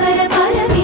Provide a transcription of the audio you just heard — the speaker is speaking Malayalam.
ഈശ്വര പരമ